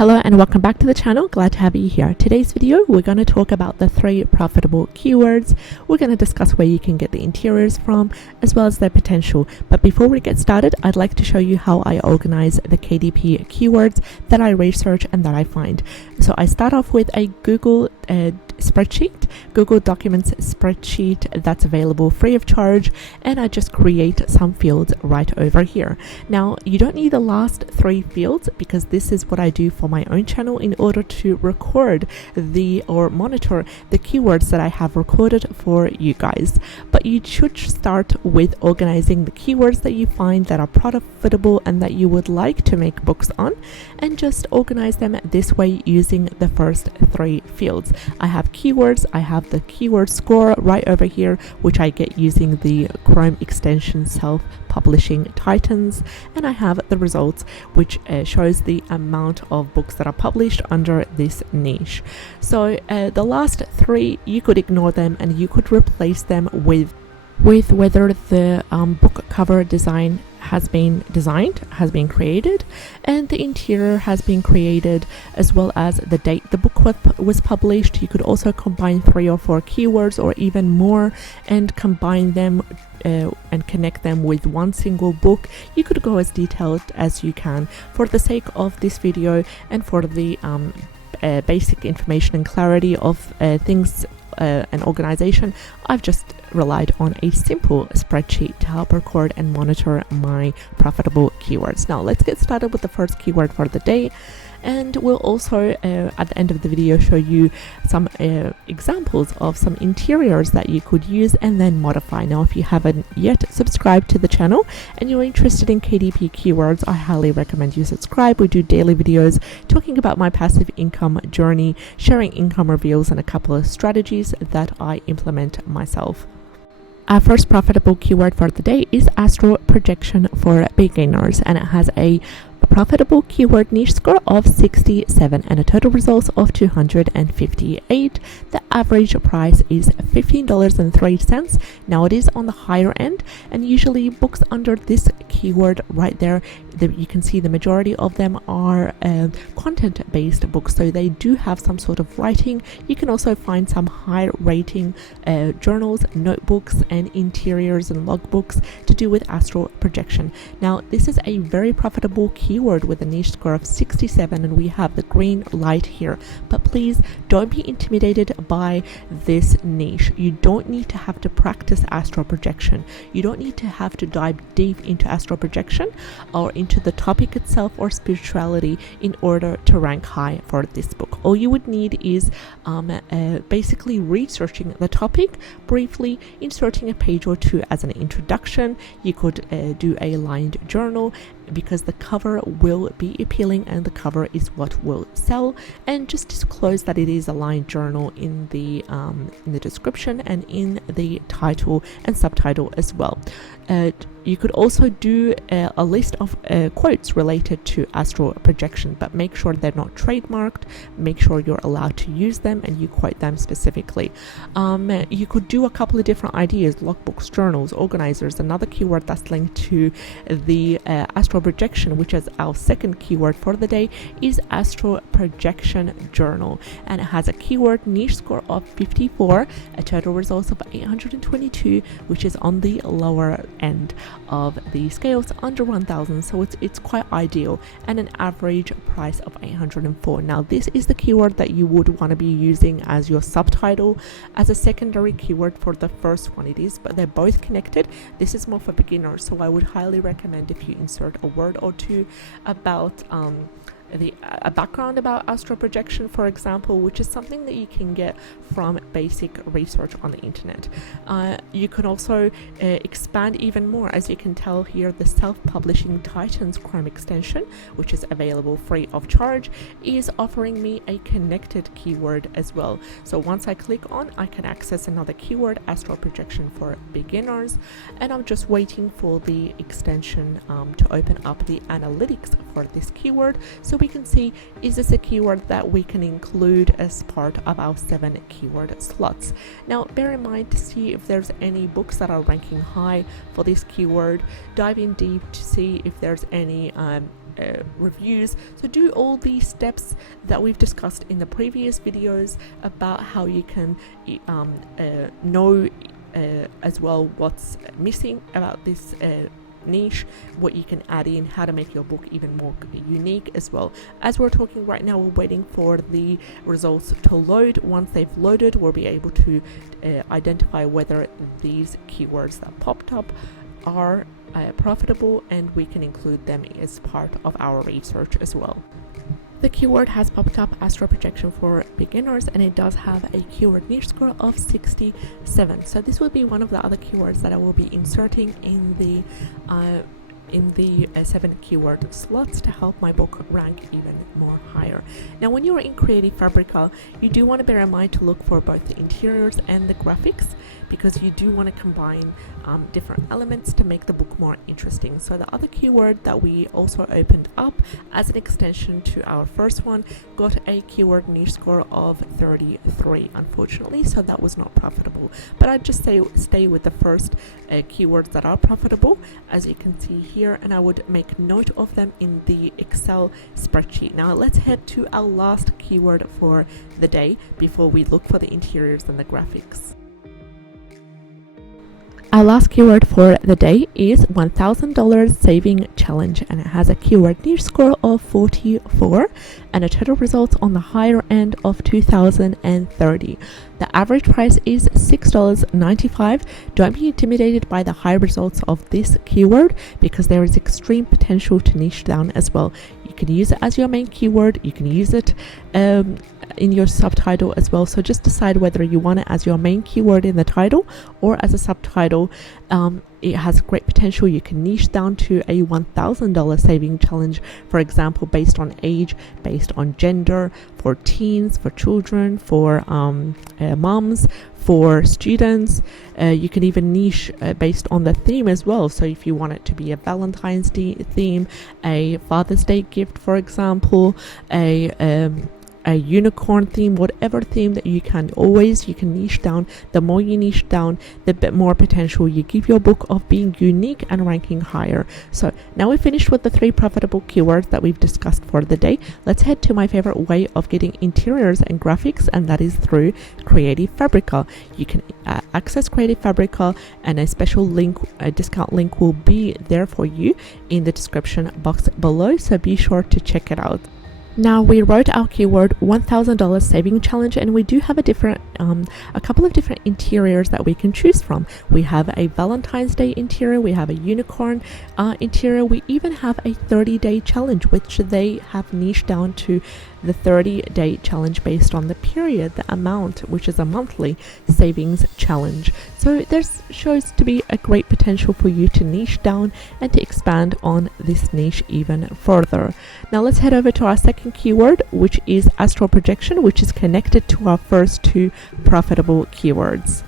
Hello and welcome back to the channel. Glad to have you here. Today's video, we're going to talk about the 3 profitable keywords. We're going to discuss where you can get the interiors from, as well as their potential. But before we get started, I'd like to show you how I organize the KDP keywords that I research and that I find. So I start off with a Google spreadsheet, Google Documents spreadsheet that's available free of charge, and I just create some fields right over here. Now, you don't need the last 3 fields because this is what I do for my own channel in order to record or monitor the keywords that I have recorded for you guys. But you should start with organizing the keywords that you find that are profitable and that you would like to make books on, and just organize them this way using the first 3 fields. I have keywords, I have the keyword score right over here, which I get using the Chrome extension self-publishing Titans, and I have the results, which shows the amount of books that are published under this niche. So the last 3, you could ignore them and you could replace them with whether the book cover design has been created, and the interior has been created, as well as the date the book was published. You could also combine 3 or 4 keywords or even more and combine them and connect them with one single book. You could go as detailed as you can. For the sake of this video and for the basic information and clarity of things and organization, I've just relied on a simple spreadsheet to help record and monitor my profitable keywords. Now let's get started with the first keyword for the day, and we'll also at the end of the video show you some examples of some interiors that you could use and then modify. Now, if you haven't yet subscribed to the channel and you're interested in KDP keywords, I highly recommend you subscribe. We do daily videos talking about my passive income journey, sharing income reveals and a couple of strategies that I implement myself. Our first profitable keyword for the day is astral projection for beginners, and it has a profitable keyword niche score of 67 and a total results of 258. The average price is $15.03. Now it is on the higher end, and usually books under this keyword right there, you can see the majority of them are content-based books, so they do have some sort of writing. You can also find some high rating journals, notebooks and interiors and logbooks to do with astral projection. Now this is a very profitable keyword with a niche score of 67, and we have the green light here. But please don't be intimidated by this niche. You don't need to have to practice astral projection. You don't need to have to dive deep into astral projection or into the topic itself or spirituality in order to rank high for this book. All you would need is basically researching the topic briefly, inserting a page or 2 as an introduction. You could do a lined journal, because the cover will be appealing and the cover is what will sell, and just disclose that it is a lined journal in the description and in the title and subtitle as well. You could also do a list of quotes related to astral projection, but make sure they're not trademarked. Make sure you're allowed to use them and you quote them specifically. You could do a couple of different ideas: logbooks, journals, organizers. Another keyword that's linked to the astral projection, which is our second keyword for the day, is astral projection journal, and it has a keyword niche score of 54, a total results of 822, which is on the lower end of the scales, under 1,000, so it's quite ideal, and an average price of 804. Now this is the keyword that you would want to be using as your subtitle, as a secondary keyword for the first one. It is, but they're both connected. This is more for beginners, so I would highly recommend if you insert a word or 2 about a background about astral projection, for example, which is something that you can get from basic research on the internet. You can also expand even more. As you can tell here, the self-publishing Titans Chrome extension, which is available free of charge, is offering me a connected keyword as well. So once I click on, I can access another keyword, astral projection for beginners, and I'm just waiting for the extension to open up the analytics for this keyword, so we can see, is this a keyword that we can include as part of our 7 keyword slots. Now bear in mind to see if there's any books that are ranking high for this keyword. Dive in deep to see if there's any reviews. So do all these steps that we've discussed in the previous videos about how you can know as well what's missing about this niche, what you can add in, how to make your book even more unique as well. As we're talking right now, we're waiting for the results to load. Once they've loaded, we'll be able to identify whether these keywords that popped up are profitable, and we can include them as part of our research as well. The keyword has popped up, astral projection for beginners, and it does have a keyword niche score of 67. So this will be one of the other keywords that I will be inserting in the 7 keyword slots to help my book rank even more higher. Now, when you're in Creative Fabrica, you do want to bear in mind to look for both the interiors and the graphics, because you do want to combine different elements to make the book more interesting. So the other keyword that we also opened up as an extension to our first one got a keyword niche score of 33, unfortunately, so that was not profitable. But I'd just say stay with the first keywords that are profitable, as you can see here, and I would make note of them in the Excel spreadsheet. Now let's head to our last keyword for the day before we look for the interiors and the graphics. Our last keyword for the day is $1,000 saving challenge, and it has a keyword niche score of 44 and a total results on the higher end of 2,030. The average price is $6.95. Don't be intimidated by the high results of this keyword, because there is extreme potential to niche down as well. You can use it as your main keyword, you can use it in your subtitle as well. So just decide whether you want it as your main keyword in the title or as a subtitle. It has great potential. You can niche down to a $1,000 saving challenge, for example, based on age, based on gender, for teens, for children, for moms, for students. You can even niche based on the theme as well. So if you want it to be a Valentine's Day theme, a Father's Day gift, for example, a unicorn theme, whatever theme that you can niche down. The more you niche down, the bit more potential you give your book of being unique and ranking higher. So now we've finished with the 3 profitable keywords that we've discussed for the day. Let's head to my favorite way of getting interiors and graphics, and that is through Creative Fabrica. You can access Creative Fabrica, and a special link, a discount link, will be there for you in the description box below, so be sure to check it out. Now, we wrote our keyword $1,000 saving challenge, and we do have a couple of different interiors that we can choose from. We have a Valentine's Day interior, we have a unicorn interior, we even have a 30-day challenge, which they have niched down to the 30-day challenge based on the period, the amount, which is a monthly savings challenge. So there shows to be a great potential for you to niche down and to expand on this niche even further. Now let's head over to our second keyword, which is astral projection, which is connected to our first 2 profitable keywords.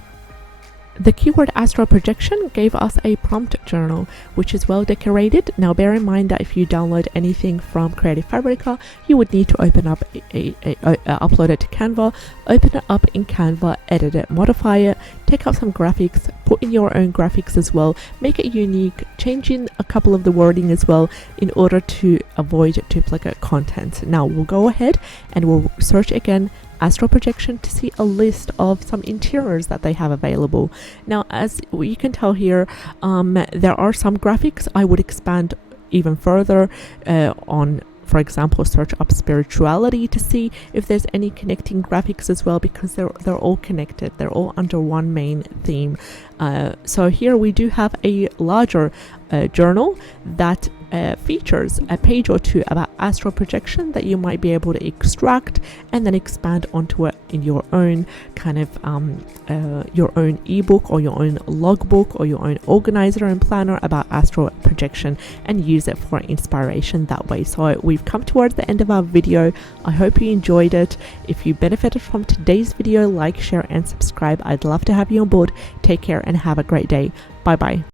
The keyword astral projection gave us a prompt journal, which is well decorated. Now bear in mind that if you download anything from Creative Fabrica, you would need to open up upload it to Canva, open it up in Canva, edit it, modify it, take out some graphics, put in your own graphics as well, make it unique, change in a couple of the wording as well in order to avoid duplicate content. Now we'll go ahead and we'll search again astral projection to see a list of some interiors that they have available. Now, as you can tell here, there are some graphics. I would expand even further on, for example, search up spirituality to see if there's any connecting graphics as well, because they're all connected. They're all under one main theme. So here we do have a larger journal that features a page or 2 about astral projection that you might be able to extract and then expand onto it in your own kind of your own ebook or your own logbook or your own organizer and planner about astral projection, and use it for inspiration that way. So we've come towards the end of our video. I hope you enjoyed it. If you benefited from today's video, like, share and subscribe. I'd love to have you on board. Take care and have a great day. Bye bye.